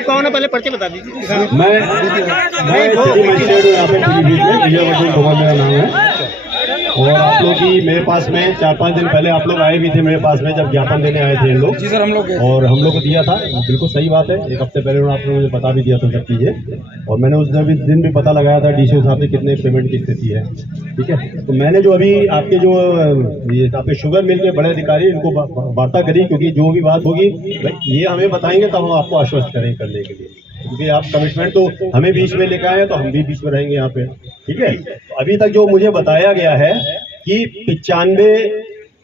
आप कौन है, पहले पर्चे बता दीजिए। मैं मेरा नाम है। और आप लोग की मेरे पास में 4-5 दिन पहले आप लोग आए भी थे मेरे पास में, जब ज्ञापन देने आए थे इन लोग। जी सर, हम लोग और हम लोग को दिया था, बिल्कुल सही बात है। 1 हफ्ते पहले उन्होंने आप लोगों ने बता भी दिया था सब चीजें। और मैंने उस दिन भी पता लगाया था डीसी साहब से कितने पेमेंट की स्थिति है। ठीक है, तो मैंने जो अभी आपके जो ये आपके शुगर मिल के बड़े अधिकारी इनको वार्ता करी, क्योंकि जो भी बात होगी ये हमें बताएंगे तब हम आपको आश्वस्त करेंगे करने के लिए, क्योंकि आप कमिटमेंट तो हमें बीच में लेकर आए तो हम भी बीच में रहेंगे यहाँ पे। ठीक है, अभी तक जो मुझे बताया गया है कि 95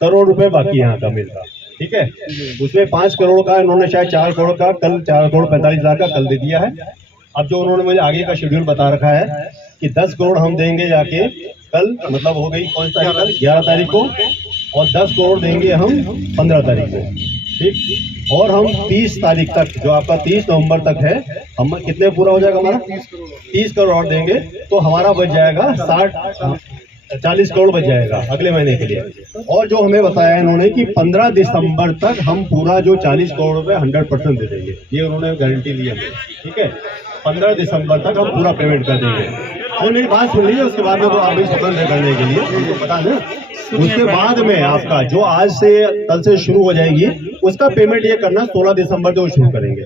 करोड़ रुपए बाकी यहाँ का मिल रहा। ठीक है, उसमें 5 करोड़ का इन्होंने शायद 4 करोड़ का कल 4 करोड़ 45 लाख का कल दे दिया है। अब जो उन्होंने मुझे आगे का शेड्यूल बता रखा है कि 10 करोड़ हम देंगे जाके कल, मतलब हो गई कौन सी तारीख, कल 11 तारीख को, और 10 करोड़ देंगे हम 15 तारीख को। ठीक, और हम 30 तारीख तक, जो आपका 30 नवंबर तक है, हम कितने पूरा हो जाएगा हमारा 30 करोड़ और देंगे तो हमारा बच जाएगा 40 करोड़ बच जाएगा अगले महीने के लिए। और जो हमें बताया इन्होंने कि 15 दिसंबर तक हम पूरा जो 40 करोड़ रुपए 100% दे देंगे, ये उन्होंने गारंटी ली है। ठीक है, 15 दिसंबर तक हम पूरा पेमेंट कर देंगे। और मेरी बात सुन लीजिए, उसके बाद में तो आप स्वतंत्र करने के लिए उनको पता है। उसके बाद में आपका जो आज से कल से शुरू हो जाएगी, उसका पेमेंट ये करना 16 दिसंबर से शुरू करेंगे।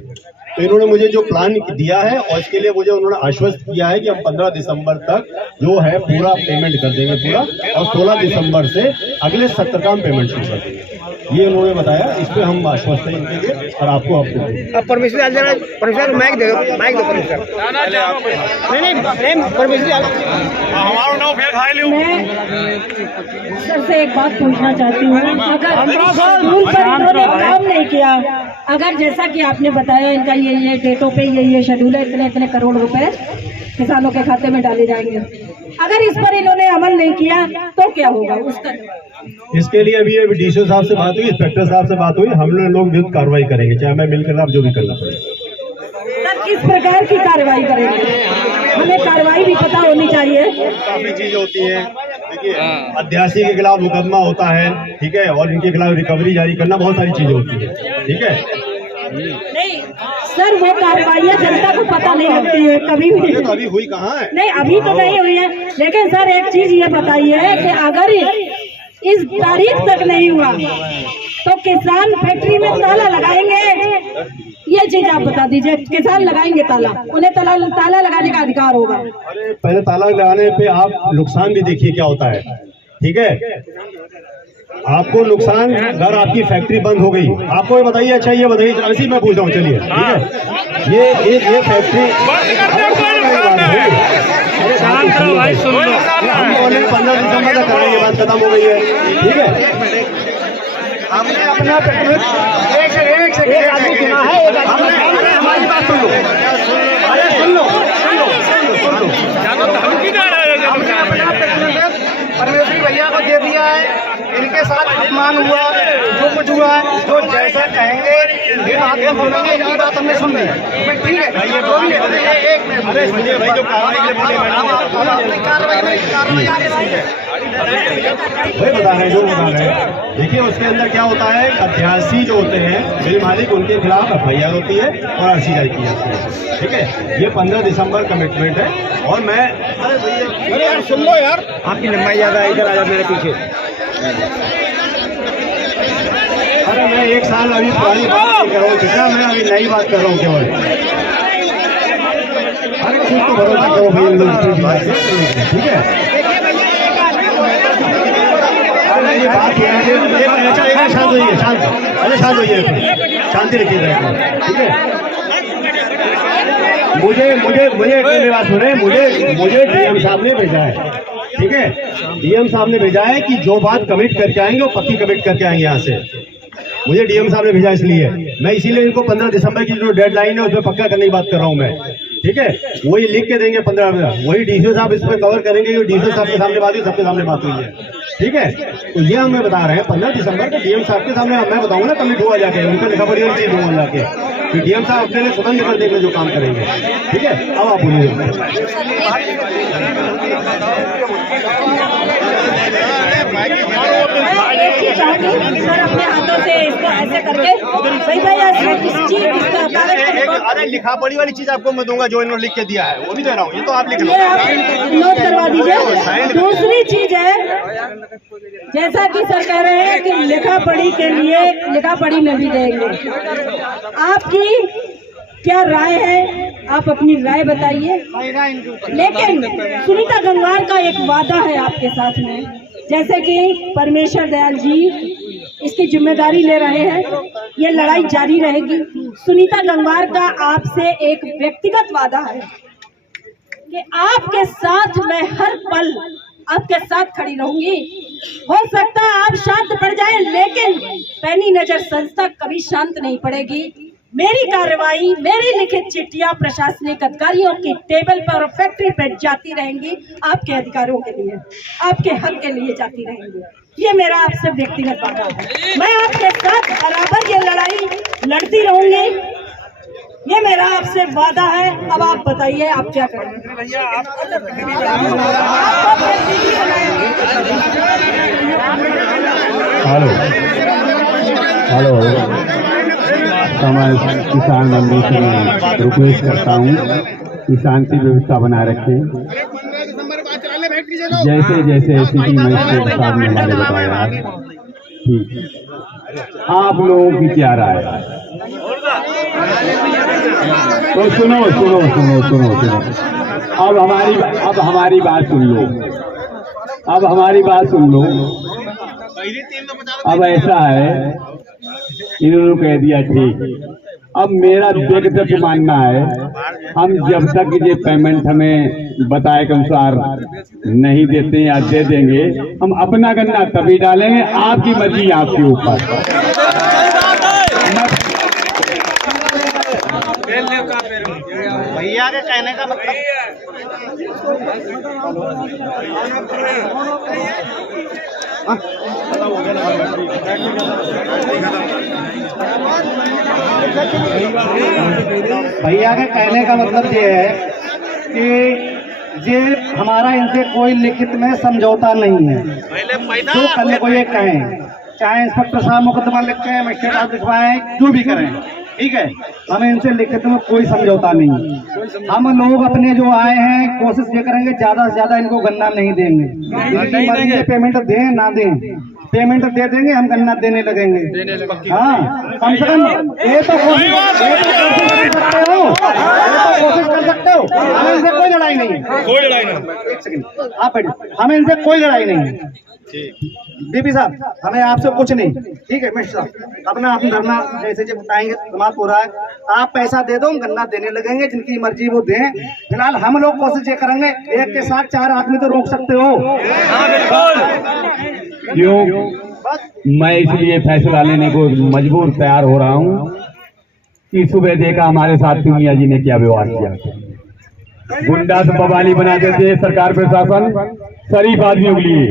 तो इन्होंने मुझे जो प्लान दिया है और इसके लिए मुझे उन्होंने आश्वस्त किया है कि हम 15 दिसंबर तक जो है पूरा पेमेंट कर देंगे पूरा, और 16 दिसंबर से अगले सत्र का हम पेमेंट शुरू कर देंगे, ये उन्होंने बताया। इस पे हम आश्वस्त हैं इनके लिए। और आपको अब परमिशन माइक दे दो, माइक दो परमिशन। नहीं परमिशन हमारा नाम फिर खा लियो। सर से एक बात पूछना चाहती हूँ, अगर स्कूल पर इन्होंने काम नहीं किया, अगर जैसा कि आपने बताया इनका ये डेटों पे ये शेड्यूल है, इतने करोड़ रुपए किसानों के खाते में डाले जाएंगे, अगर इस पर इन्होंने अमल नहीं किया तो क्या होगा उसका? इसके लिए अभी डीसीओ साहब से बात हुई, इंस्पेक्टर साहब से बात हुई, हम लोग विरुद्ध कार्रवाई करेंगे, चाहे मैं मिलकर आप जो भी करना पड़ेगा। सर किस प्रकार की कार्रवाई करेंगे? हमें कार्रवाई भी पता होनी चाहिए। काफी चीजें होती हैं, देखिए अध्यासी के खिलाफ मुकदमा होता है, ठीक है, और इनके खिलाफ रिकवरी जारी करना, बहुत सारी चीजें होती है। ठीक है, नहीं सर, वो कार्रवाइयाँ जनता को पता नहीं लगती है कभी भी। तो अभी हुई कहाँ है? नहीं, अभी तो नहीं हुई है, लेकिन सर एक चीज ये बताइए कि अगर इस तारीख तक नहीं हुआ तो किसान फैक्ट्री में ताला लगाएंगे? ये चीज आप बता दीजिए। किसान लगाएंगे ताला, उन्हें ताला लगाने का अधिकार होगा। अरे पहले ताला लगाने पे आप नुकसान भी देखिए क्या होता है। ठीक है, आपको नुकसान, अगर आपकी फैक्ट्री बंद हो गई, आपको ये बताइए, अच्छा ये बताइए, ऐसी मैं पूछ रहा हूँ, चलिए ठीक है, ये फैक्ट्री हम 15 दिसंबर तक करेंगे, बात खत्म हो गई है। ठीक है, हमने अपना एक आदमी सुना है, हमारी बात सुन लो, अरे सुन लो, परमेश्वरी भैया को दे दिया है। इनके साथ अपमान हुआ, जो कुछ हुआ, जो जैसा कहेंगे ये बात हम सुनेंगे, ये बात हमने सुन ली। ठीक है, अरे सुनिए भाई, जो कार्रवाई के लिए वही बता रहे हैं, जो बता रहे हैं। देखिए उसके अंदर क्या होता है, अध्यासी जो होते हैं मिल मालिक, उनके खिलाफ FIR होती है और RC जारी की जाती है। ठीक है, ये 15 दिसंबर कमिटमेंट है। और मैं, अरे यार सुन लो यार, आपकी लंबाई ज्यादा है, इधर आ जाओ मेरे पीछे। अरे मैं 1 साल अभी पुरानी बात नहीं कर रहा हूँ, जितना मैं अभी नई बात कर रहा हूँ केवल। अरे कुछ तो भरोसा करो भाई, ठीक है। ये बात शांत होइए, शांत होइए, शांति रखिएगा, ठीक है। मुझे मेरी बात सुने, मुझे DM साहब ने भेजा है, ठीक है, DM साहब ने भेजा है कि जो बात कमिट करके आएंगे वो पक्की कमिट करके आएंगे यहाँ से। मुझे DM साहब ने भेजा, इसलिए मैं इसीलिए इनको 15 दिसंबर की जो डेडलाइन है उसमें पक्का करने की बात कर रहा हूँ मैं। ठीक है, वही लिख के देंगे 15 में, वही DCO साहब इसमें कवर करेंगे, DCO साहब के सामने बात हुई, सबके सामने बात हुई है। ठीक है, तो ये हमें बता रहे हैं 15 दिसंबर को DM साहब के सामने मैं बताऊंगा ना कमिट हुआ जाके, उनका लिखा पड़ी चीज हुआ जाके, फिर DM साहब अपने लिए स्वतंत्र कर देंगे जो काम करेंगे। ठीक है, अब आप बोलिए। मैं एक चीज चाहूंगी सर, अपने हाथों से इसको ऐसे करके भाई इस चीज इसका कागज अरे लिखा पढ़ी वाली चीज आपको मैं दूंगा, जो इन्होंने लिख के दिया है वो भी दे रहा हूँ, ये तो आप लिख लो। ये आप नोट करवा दीजिए। दूसरी चीज है, जैसा कि सर कह रहे हैं कि लिखा पढ़ी के लिए लिखा पढ़ी में भी देंगे, आपकी क्या राय है? आप अपनी राय बताइए। लेकिन सुनीता गंगवार का एक वादा है आपके साथ में, जैसे कि परमेश्वर दयाल जी इसकी जिम्मेदारी ले रहे हैं, ये लड़ाई जारी रहेगी। सुनीता गंगवार का आपसे एक व्यक्तिगत वादा है कि आपके साथ मैं हर पल आपके साथ खड़ी रहूंगी। हो सकता है आप शांत पड़ जाए, लेकिन पैनी नजर संस्था कभी शांत नहीं पड़ेगी। मेरी कार्रवाई, मेरी लिखित चिट्ठियां प्रशासनिक अधिकारियों की टेबल पर और फैक्ट्री पर जाती रहेंगी, आपके अधिकारों के लिए, आपके हक के लिए जाती रहेंगी। ये मेरा आपसे व्यक्तिगत वादा है। मैं आपके साथ बराबर ये लड़ाई लड़ती रहूंगी, ये मेरा आपसे वादा है। अब आप बताइए आप क्या करेंगे। भैया हेलो, मैं किसान मंडी से रिक्वेस्ट करता हूँ कि शांति व्यवस्था बनाए रखें। जैसे जैसे सिटी मजिस्ट्रेट साहब ने हमारे बताया, ठीक, आप लोगों की क्या राय है? तो सुनो सुनो सुनो सुनो सुनो, अब हमारी बात सुन लो, अब हमारी बात सुन लो। अब ऐसा है, इन्होंने कह दिया ठीक, अब मेरा व्यक्तिगत मानना है, हम जब तक ये पेमेंट हमें बताए के अनुसार नहीं देते या दे देंगे, हम अपना गन्ना तभी डालेंगे, आपकी मर्जी आपके ऊपर। भैया के कहने का मतलब भैया के कहने का मतलब ये है कि ये हमारा इनसे कोई लिखित में समझौता नहीं है। जो कल को ये कहें, चाहे इंस्पेक्टर साहब मुकदमा लिखें, मजिस्ट्रेट साहब लिखवाएं, जो भी करें, ठीक है, हमें इनसे लिखित में कोई समझौता नहीं। हम लोग अपने जो आए हैं कोशिश ये करेंगे ज्यादा से ज्यादा इनको गन्ना नहीं देंगे। इनकी मर्जी है, पेमेंट दें ना दें, पेमेंट दे देंगे, हम गन्ना देने लगेंगे। हाँ, कम से कम ये तो कोशिश कर सकते हो। हमें इनसे कोई लड़ाई नहीं है, कोई लड़ाई नहीं। एक सेकंड आप बैठो, हमें इनसे कोई लड़ाई नहीं है। डीपी साहब, हमें आपसे कुछ नहीं, ठीक है। मिश्र साहब, अपना धरना जैसे जो बताएंगे समाप्त हो रहा है, आप पैसा दे दो, हम गन्ना देने लगेंगे, जिनकी मर्जी वो दें। फिलहाल हम लोग कोशिश ये करेंगे, एक के साथ 4 आदमी तो रोक सकते हो। क्यों? मैं इसलिए फैसला लेने को मजबूर तैयार हो रहा हूँ कि सुबह देखा हमारे साथ मियाँ जी ने क्या व्यवहार किया। गुंडा से बवाली बना देते हैं सरकार प्रशासन शरीफ आदमियों के लिए।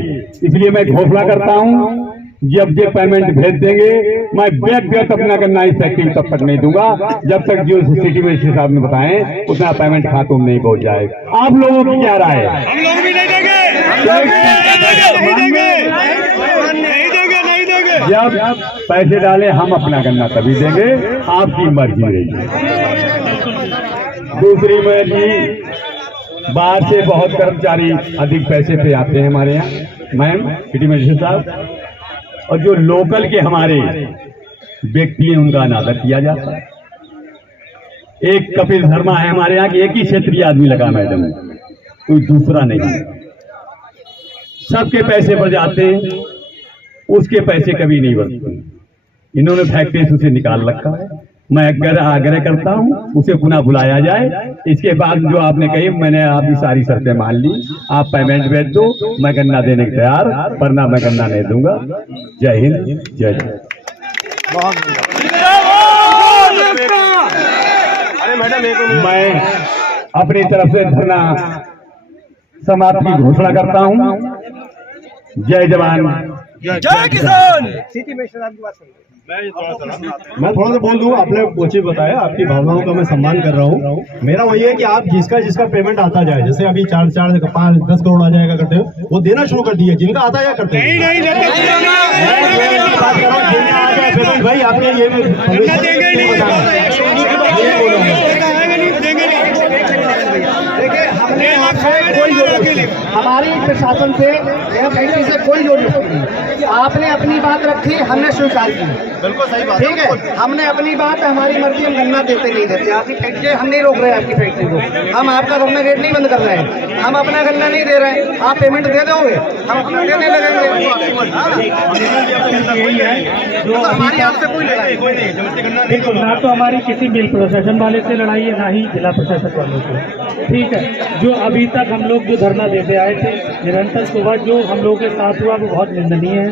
इसलिए मैं घोषणा करता हूँ, जब ये पेमेंट भेज देंगे, मैं व्यक्तिगत अपना गन्ना इस फैक्ट्री तब तक नहीं दूंगा जब तक जो सिटी मजिस्ट्रेट साहब ने बताएं उतना पेमेंट खातों में नहीं पहुंच जाएगा। आप लोगों की क्या राय है? हम लोग भी नहीं देंगे। जब पैसे डाले हम अपना गन्ना तभी देंगे, आपकी मर्जी रहेगी। दूसरी मर्जी, बाहर से बहुत कर्मचारी अधिक पैसे पे आते हैं हमारे यहाँ मैम, सिटी मजिस्ट्रेट साहब, और जो लोकल के हमारे व्यक्ति हैं उनका अनादर किया जाता है। एक कपिल शर्मा है हमारे यहाँ की, एक ही क्षेत्रीय आदमी लगा मैडम, कोई दूसरा नहीं। सबके पैसे बढ़ जाते हैं, उसके पैसे कभी नहीं बढ़ते। इन्होंने फैक्ट्री से निकाल रखा है। मैं आग्रह करता हूं उसे पुनः बुलाया जाए। इसके बाद जो आपने कही, मैंने आपकी सारी शर्तें मान ली, आप पेमेंट भेज दो, मैं गन्ना देने को तैयार, वरना मैं गन्ना नहीं दूंगा। जय हिंद, जय जय। मैं अपनी तरफ से धरना समाप्ति की घोषणा करता हूं। जय जवान, जय किसान। सिटी मजिस्ट्रेट साहब की बात सुनिए। मैं थोड़ा सा बोल दूं, आपने कुछ ही बताया, आपकी भावनाओं का मैं सम्मान कर रहा हूँ। मेरा वही है कि आप जिसका पेमेंट आता जाए, जैसे अभी 4 5 10 करोड़ आ जाएगा करते हो, वो देना शुरू कर दिए, जिनका आता जाए करते हैं। बात कर रहा हूँ, जिनका आ जाए पेमेंट, भाई आपने हमारी प्रशासन से या फैक्ट्री से कोई जोड़ नहीं। आपने अपनी बात रखी, हमने स्वीकार की। बिल्कुल सही बात, ठीक है, हमने अपनी बात, हमारी मर्जी, हम गन्ना देते नहीं देते। आपकी फैक्ट्री हम नहीं रोक रहे हैं, आपकी फैक्ट्री को हम आपका गन्ना रेट नहीं बंद कर रहे हैं, हम अपना गन्ना नहीं दे रहे हैं। आप पेमेंट दे दोगे, हम अपना देने लगेंगे। तो हमारी आपसे कोई लड़ाई बिल्कुल ना, तो हमारी किसी मिल प्रशासन वाले से लड़ाई है, ना ही जिला प्रशासन वालों से। ठीक है, जो अभी तक हम लोग जो धरना देते आए थे निरंतर, सुबह जो हम लोगों के साथ हुआ वो बहुत निंदनीय है,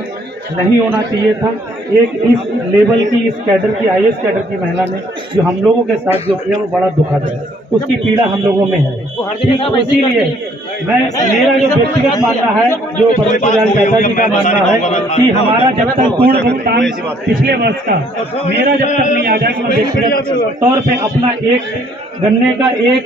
नहीं होना चाहिए था। एक इस लेवल की, इस कैडर की, IAS कैडर की महिला ने जो हम लोगों के साथ जो किया वो बड़ा दुखद है, उसकी पीड़ा हम लोगों में है। इसीलिए मेरा जो व्यक्तिगत मानना है, जो परमेश्वर लाल चाचा जी का मानना है कि हमारा जब तक पूर्ण भुगतान पिछले वर्ष का मेरा जब तक नहीं आ जाए, मैं व्यक्तिगत तौर पे अपना एक गन्ने का एक